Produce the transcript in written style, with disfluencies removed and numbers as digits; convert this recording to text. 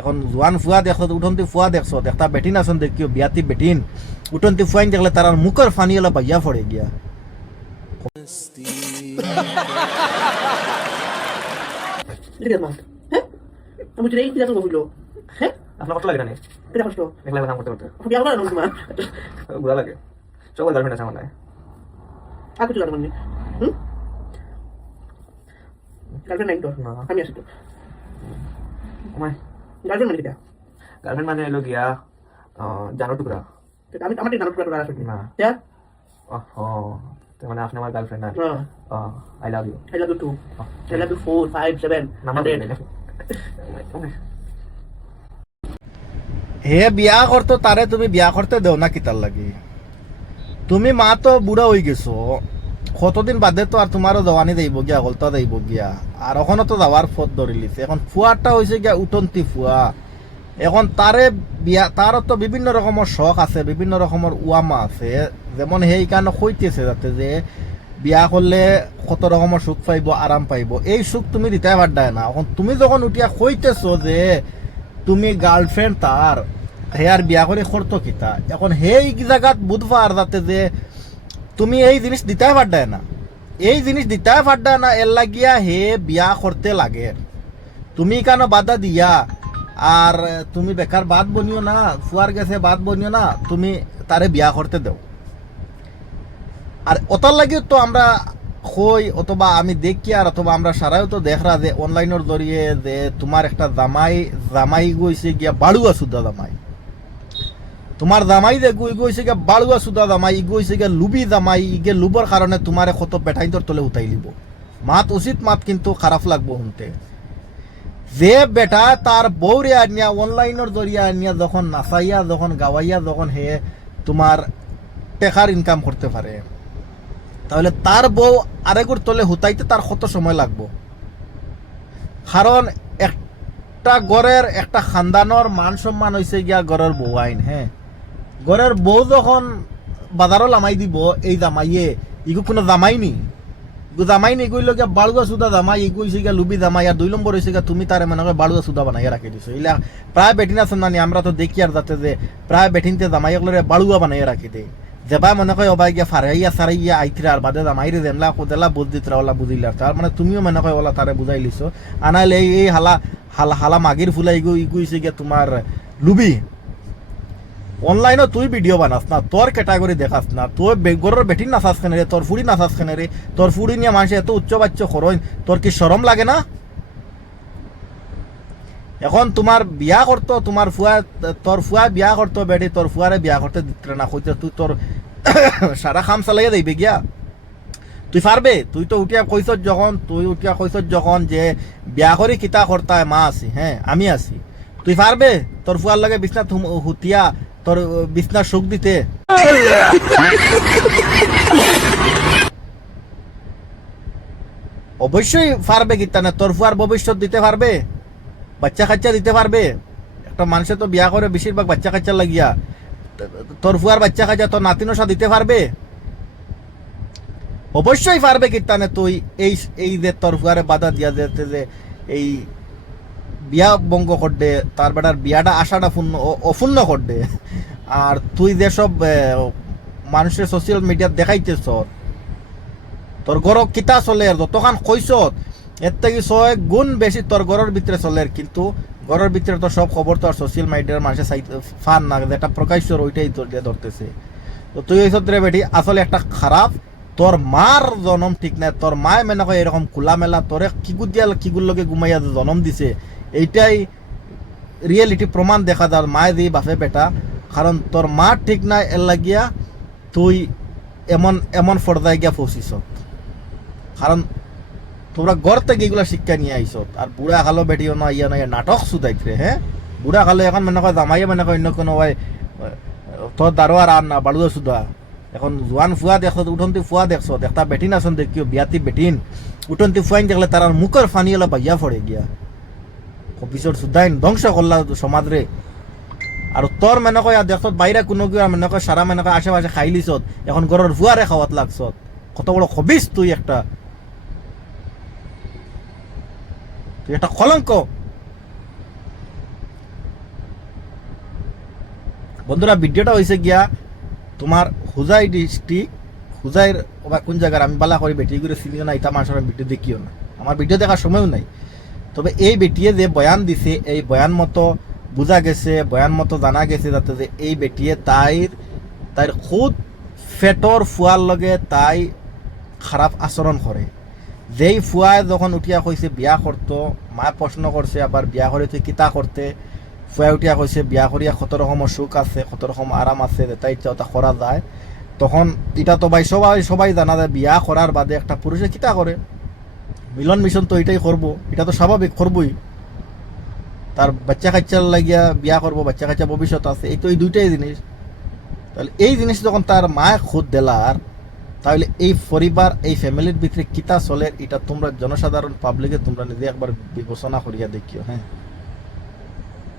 এখন জোয়ান ফুয়া দেখছ উঠন্তি ফুয়া দেখছ একটা বেটিন আছেন দেখিও বিয়াতি বেটিন উঠন্তি ফুয়াইন দেখলে তার মুখের ফানি এলা বাইয়া পড়ে গিয়া হ্যাঁ আমি তো এই কি জানো বললো হ্যাঁ আপনার কত লাগে জানি এটা কষ্ট একলা কাম করতে করতে বিয়া করা না তোমার বুড়া লাগে সকল গার্লফ্রেন্ড আছে আমার নাই আর কিছু জানো মানে গার্লফ্রেন্ড নাই তো না। আমি আসি তো আমার গার্লফ্রেন্ড মানে কিটা গার্লফ্রেন্ড মানে এলো গিয়া জানো টুকরা আমি আমার নাটক করে আসি না হ্যাঁ ও তো মানে আপনি আমার গার্লফ্রেন্ড না I love you I love you too. I love you 4, 5, 7, number 100. হে বিয়া করতো তারে তুমি বিয়া করতে দেও না কিতার লাগি তুমি মা তো বুড়া হয়ে গেছো কতদিন বাদে তো আর তোমারও জওয়ানি দেব গিয়া গলতা দেব গিয়া আর এখনো তো যাওয়ার পথ ধরে লিছে এখন ফুয়াটা হয়েছে গিয়া উঠন্তি ফুয়া এখন তারে বিয়া তারও তো বিভিন্ন রকমের শখ আছে বিভিন্ন রকমের উয়ামা আছে যেমন সেই কারণে কইতেছে যাতে যে বিয়া করলে কত রকমের সুখ পাইব আরাম পাইব এই সুখ তুমি দিতে পারদায় না এখন তুমি যখন উঠিয়া কইতেছো যে তুমি গার্লফ্রেন্ড তার হে আর বিয়া করে করতো কিতা এখন সেই জায়গাত বুধবার যাতে যে তুমি এই জিনিস দিতে পারদায় না এই জিনিস দিতে পারদায় না এর লাগিয়া হে বিয়া করতে লাগে তুমি কেন বাধা দিয়া আর তুমি বেকার বাদ বনিও না ফুয়ার গেছে বাদ বনিও না তুমি তারে বিয়া করতে দাও আর ওটার লাগিও তো আমরা হই অথবা আমি দেখি আর অথবা আমরা সারাও তো দেখরা যে অনলাইনের জরিয়ে যে তোমার একটা জামাই গইছে গিয়া বাড়ুয়া সুদ্ধা জামাই তোমার জামাই যে গইছে গিয়া বাড়ুয়া সুদ্ধা জামাই গইছে গিয়া লুবি জামাই ইগে লুবর কারণে তোমারে কত পেটাইন্তর তলে উঠাই লিব মাত উচিত মাত কিন্তু খারাপ লাগবো শুনতে যে বেটা তার বউরে আনিয়া অনলাইনের জরিয়া আনিয়া যখন নাচাইয়া যখন গাওয়াইয়া যখন হে তোমার টেকার ইনকাম করতে পারে তাহলে তার বউ আরেগুর তলে হুতাইতে তার কত সময় লাগবো কারণ একটা গড়ের একটা খানদানোর মান সম্মান হয়েছে গিয়া গড়ের বউ আইন হ্যাঁ গড়ের বউ যখন বাজারও লামাই দিব এই জামাইয়ে ইগু কোনো জামাই নি জামাই নি গইল গিয়া বাড়ুয়া সুদা জামাই ইগু হয়েছে গিয়া লুবি জামাই আর 2 নম্বর হয়েছে গিয়া তুমি তারে মনে করে বাড়ুয়া সুদা বানাইয়া রাখি দিছো ইলা প্রায় বেটিন আছেন নানি আমরা তো দেখি আর যাতে যে প্রায় বেটিনতে জামাই এগুলোরে বাড়ুয়া বানাইয়া রাখি দেয় যেবা মনে কয় অবাই গিয়া ফারাইয়া সারাইয়া আইতিরা আর বাদে জামাইরে দেমলা কোদেলা বুঝদিতরা ওলা বুঝিলার তার মানে তুমিও মনে কয় ওলা তারে বুঝাই লিছো আনাইলে এই হালা হালা হালা মাগির ফুলা ইগুইছে গিয়া তোমার লুবি অনলাইনও তুই ভিডিও বানাস না তোর ক্যাটাগরি দেখাস না তোর গরের বেটিন নাচাস কেন রে তোর ফুড়ি নাচাস কেন রে তোর ফুড়ি নিয়ে মানুষ এত উচ্চ বাচ্চ খরচ তোর কি শরম লাগে না এখন তোমার বিয়া করতো তোমার ফুয়া তোর ফুয়া বিয়া করতো বেটি তোর ফুয়ারে বিয়া করতে দিতে না কইতে তুই তোর সারা খাম চালাইয়া যাইবে গিয়া তুই পারবে তুই তো উঠিয়া কইস যখন যে বিয়া করে কিতা করতায় মা আছি হ্যাঁ আমি আছি তুই পারবে তোর ফুয়ার লাগে বিছনা হুতিয়া তোর বিছনা সুখ দিতে অবশ্যই পারবে কিতা না তোর ফুয়ার ভবিষ্যৎ দিতে পারবে বাচ্চা কাচ্চা দিতে পারবে একটা মানুষে তো বিয়া করে বেশিরভাগ বাচ্চা কাচ্চা লাগিয়া তোর ফুয়ার বাচ্চা কাচ্চা তোর নাতিনসা দিতে পারবে অবশ্যই পারবে কিতানে তুই এই যে তোর ফুয়ারে বাধা দিয়া যেতে যে এই বিয়া বঙ্গ করবে তার বেটার বিয়াটা আশাটা অপূর্ণ করবে আর তুই যেসব মানুষের সোশ্যাল মিডিয়া দেখাইতেছ তোর গরক কিতা চলে আর যতখান কইছত এর থেকে 100 গুণ বেশি তোর ঘরের ভিতরে চলে কিন্তু ঘরের ভিতরে তো সব খবর তো আর সোশ্যাল মিডিয়ার মানুষের ফান না যেটা প্রকাশ্যর ওইটাই তোর দিয়ে ধরতেছে তো তুই ওই সত্রে বেটি আসলে একটা খারাপ তোর মার জন্ম ঠিক নাই তোর মায় মেনে কয় এরকম খোলামেলা তোরে কিগুর লগে ঘুমাইয়া জন্ম দিছে এইটাই রিয়েলিটি প্রমাণ দেখা যায় মায় দিয়ে বাপে বেটা কারণ তোর মা ঠিক নাই এর লাগিয়া তুই এমন এমন পর্যায়ে গিয়া পৌঁছিস কারণ তোমরা ঘর থেকে এগুলা শিক্ষা নিয়ে আইস আর বুড়া খালো বেটিও না ইয়া না নাটক শুধাইতে হ্যাঁ বুড়া খালো এখন মনে কয় জামাইয়ে মনে কয় অন্য কোনো ভাই তোর দারোয়ার আর না বাড়ুয়া শুধা এখন জোয়ান ফুয়া দেখো উঠন্তি ফুয়া দেখছ একটা বেটিন আছেন দেখিও বিয়াতি বেটিন উঠন্তি ফুয়াইন দেখলে তার মুখের ফানি এলা বাইয়া পড়ে গিয়া অফিসর শুধাইন ধ্বংস করলা সমাজ রে আর তোর মনে কয় দেখছ বাইরে কোনো গিয়া মনে কয় সারা মনে কয় আশেপাশে খাইলিছত এখন ঘরের ফুয়ারে খাওয়াত লাগছত কত বড় খবিস তুই একটা কলঙ্ক বন্ধুরা ভিডিওটা হয়েছে গিয়া তোমার হুজাই ডিস্ট্রিক্ট হুজাইর বা কোন জায়গার আমি বালা করে বেটি করে চিনিও না, এটা মানুষের ভিডিও দেখিও না, আমার ভিডিও দেখার সময়ও নাই। তবে এই বেটিয়ে যে বয়ান দিছে এই বয়ান মতো বোঝা গেছে, বয়ান মতো জানা গেছে যাতে যে এই বেটিয়ে তাইর খুদ ফেটর ফুয়ার লগে তাই খারাপ আচরণ করে। যেই ফুয়ায় যখন উঠিয়া কইছে বিয়া করতো, মা প্রশ্ন করছে আবার বিয়া করে তুই কিতা করতে, ফুয়া উঠিয়া কইছে বিয়া করিয়া কত রকমের সুখ আছে, কত রকম আরাম আছে, যেটা ইচ্ছা ওটা করা যায়। তখন এটা তো ভাই সবাই জানা যায় বিয়া করার বাদে একটা পুরুষে কিতা করে, মিলন মিশন তো এটাই করবো, এটা তো স্বাভাবিক করবই। তার বাচ্চা কাচ্চার লাগিয়া বিয়া করবো, বাচ্চা কাচ্চা ভবিষ্যৎ আছে, এই তো এই দুইটাই জিনিস। তাহলে এই জিনিস যখন তার মায় খুদ দেলার, তাহলে এই পরিবার এই ফ্যামিলির ভিতরে কিতা চলে এটা তোমরা জনসাধারণ পাবলিকে তোমরা নিজে একবার বিবেচনা করিয়া দেখিও। হ্যাঁ।